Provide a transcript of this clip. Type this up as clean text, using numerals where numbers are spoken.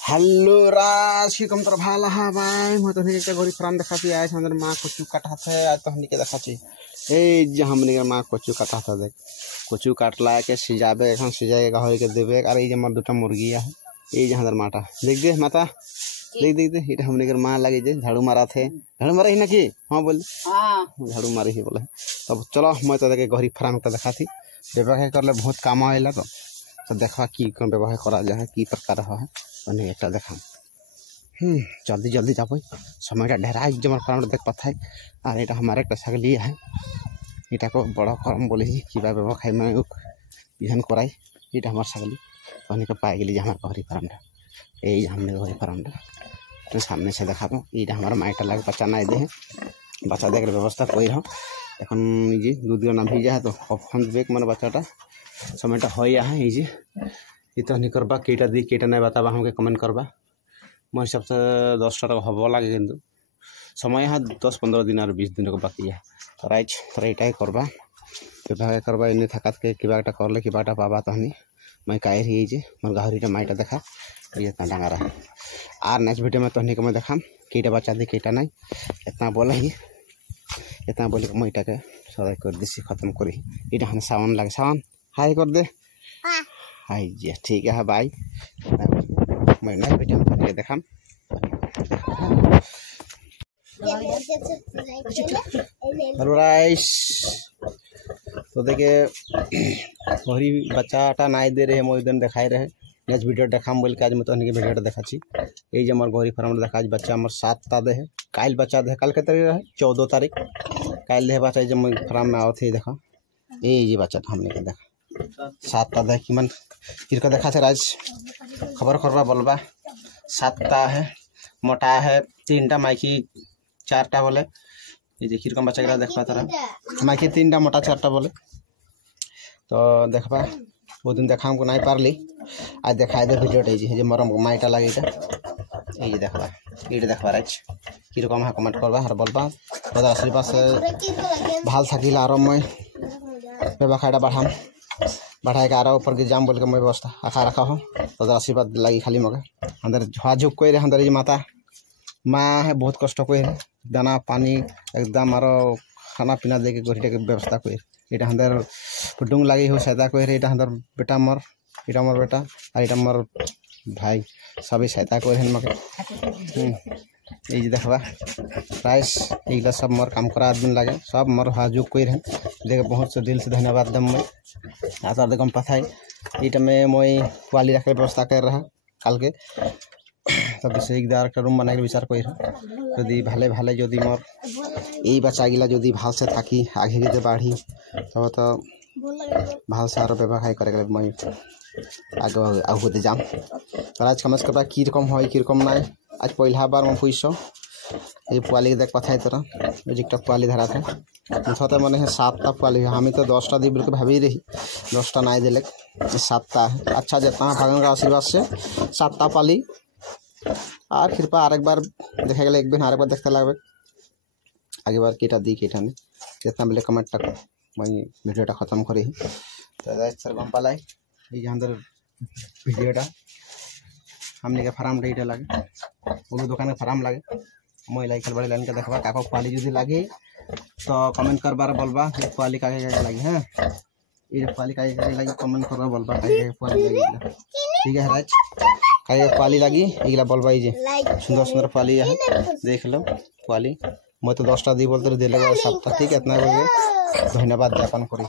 Hello राज की कम तरह भाला हा भाई मैं तो के गोरी फार्म देखाती आए हमर मां कोचू काटा थे आज तो हमनी के देखाची ए जे हमनी के मां कोचू काटा था देख कोचू काटला के सिजाबे এখন सिजाए गहरी के देबे और ए जे हमर दुटा मुर्गी है ए जे हमर माटा देख दे माता देख देख दे इटा हमनी के मां लगे जे झाड़ू मारा थे झाड़ू मारा ही ना की हां बोल हां झाड़ू मारी ही बोले तब चलो मैं तो के गोरी फार्म के देखाती व्यवहार करले बहुत काम आएला तो देखा की कोन व्यवहार करा जाए की प्रकार है अने एक देखा जल्दी जल्दी जाब समय ढेरा जमर फार्म देख पाता है और ये हमारे एक छागली है इटा को बड़ा फार्म बोले कि व्यवसाय में बिहान कराई ये हमार छागली अने के पाई गली हमारे घरी फार्म यही हमने घरी फार्म तो सामने से देखा ये हमारे माइटा लगे बच्चा ना दे बच्चा देख व्यवस्था कोई रहा এখন যে দুধ না ভিজা তো অফন বেক মানে বাচ্চাটা সময়টা হয় আহে এই যে इतना नहीं करबा केटा दी केटा नहीं बताबा हमके कमेंट करबा मोर हिसाब से 10 टा हबो लागे किंतु समय है 10-15 दिन और 20 दिन को बाकी है तो राइट तो एटाई करबा व्यवहार करबा इने थकात के किबाटा करले किबाटा पाबा तहनी मैं कायर ही जे मोर गाहरीटा माइटा देखा ये इतना डांगा रहा और नेक्स्ट वीडियो में तहनी को मैं देखाम केटा बच्चा दी केटा नहीं इतना बोला ही इतना बोले मैटा के सदाई कर दिसी खत्म करी इटा हम सावन लगे सावन हाय कर दे हाय जी ठीक है भाई मैं नेक्स्ट वीडियो में देखाम हेलो राइस तो देखिए वही बच्चाटा नाई दे रहे मोर दिन दिखाई रहे नेक्स्ट वीडियो देखाम बोल के आज मैं तो वीडियो देखाची ये जे मोर गोरी फार्म देखा आज बच्चा मोर 7 ता दे काल बच्चा दे कल के तारीख रहे 14 तारीख काल दे बच्चा जे मोर फार्म में आवत है देखा ये जे बच्चा हमने के देखा 7 ता दे कि मन फिर का देखा से राज खबर करबा बोलबा 7 ता है मोटा है 3 टा माइकी 4 टा बोले ये देखिर कम बच्चा के देखबा तरा माइकी 3 टा मोटा 4 टा बोले तो देखबा वो दिन देखाम को नहीं पारली आज देखा दे वीडियो जे मोर माइटा लागे ये देखबा ये देखबा राज कि रकम है कमेंट करबा और बोलबा दादा आशीर्वाद से भाल থাকিला और मैं व्यवसायटा बढ़ाम बढ़ाए के आरो ऊपर के जाम बोल के मैं व्यवस्था आखा रखा हो तो आशीर्वाद लगी खाली मगे अंदर झुआ झुक कोई रहे अंदर माता माँ है बहुत कष्ट कोई दाना पानी एकदम आरो खाना पीना दे के गोरी के व्यवस्था कोई इटा अंदर डूंग लगी हो सहायता कोई रहे इटा अंदर बेटा मोर बेटा और इटा मोर भाई सभी सहायता कोई रहे मगे ये देखबा प्राइस एक सब मोर काम करा आदमी लगे सब मोर हाजुक कोई रहे देख बहुत से दिल से धन्यवाद दम मैं आसार देखम पता है इटा में मैं क्वाली रखे व्यवस्था कर रहा कल के तब से एक दार रूम बना के विचार कोई यदि भाले भाले यदि मोर यही बच्चा गिला यदि भाल से थाकी आगे के बाढ़ी तब तो भाल से और व्यवसाय करे मैं आगे आगे जाम तो आज कम से कम की रकम है कि रकम ना आज पहला बार मैं पुइस ये पुआली देख पाता है तरह एक पुआली धरा था मुझे मन है 7 टा पुआली हमें तो 10 टा दी बोल के भाभी रही 10 टा नहीं दिले 7 टा है अच्छा जितना भगवान का आशीर्वाद से 7 टा पाली और कृपा और एक बार देखा गया एक दिन और एक बार देखते लगे आगे बार केटा दी केटा ने जितना बोले कमेंट तक मैं वीडियोटा खत्म करी तो सर गम पालाई ये अंदर वीडियोटा हमने के फार्म डेटा लगे वो दुकान के फार्म लगे मैं लाइक बड़े लाइन के देखबा काको क्वालिटी यदि लगे तो कमेंट करबार बोलबा कि क्वालिटी का लगे हां ये क्वालिटी का लगे कमेंट करबा बोलबा क्वालिटी लगे ठीक है राज काहे क्वालिटी लगी एगला बोलबा ये सुंदर सुंदर क्वालिटी है देख लो क्वालिटी मैं तो 10 टा दी बोलते दे लगा सब ठीक है इतना धन्यवाद ज्ञापन करी।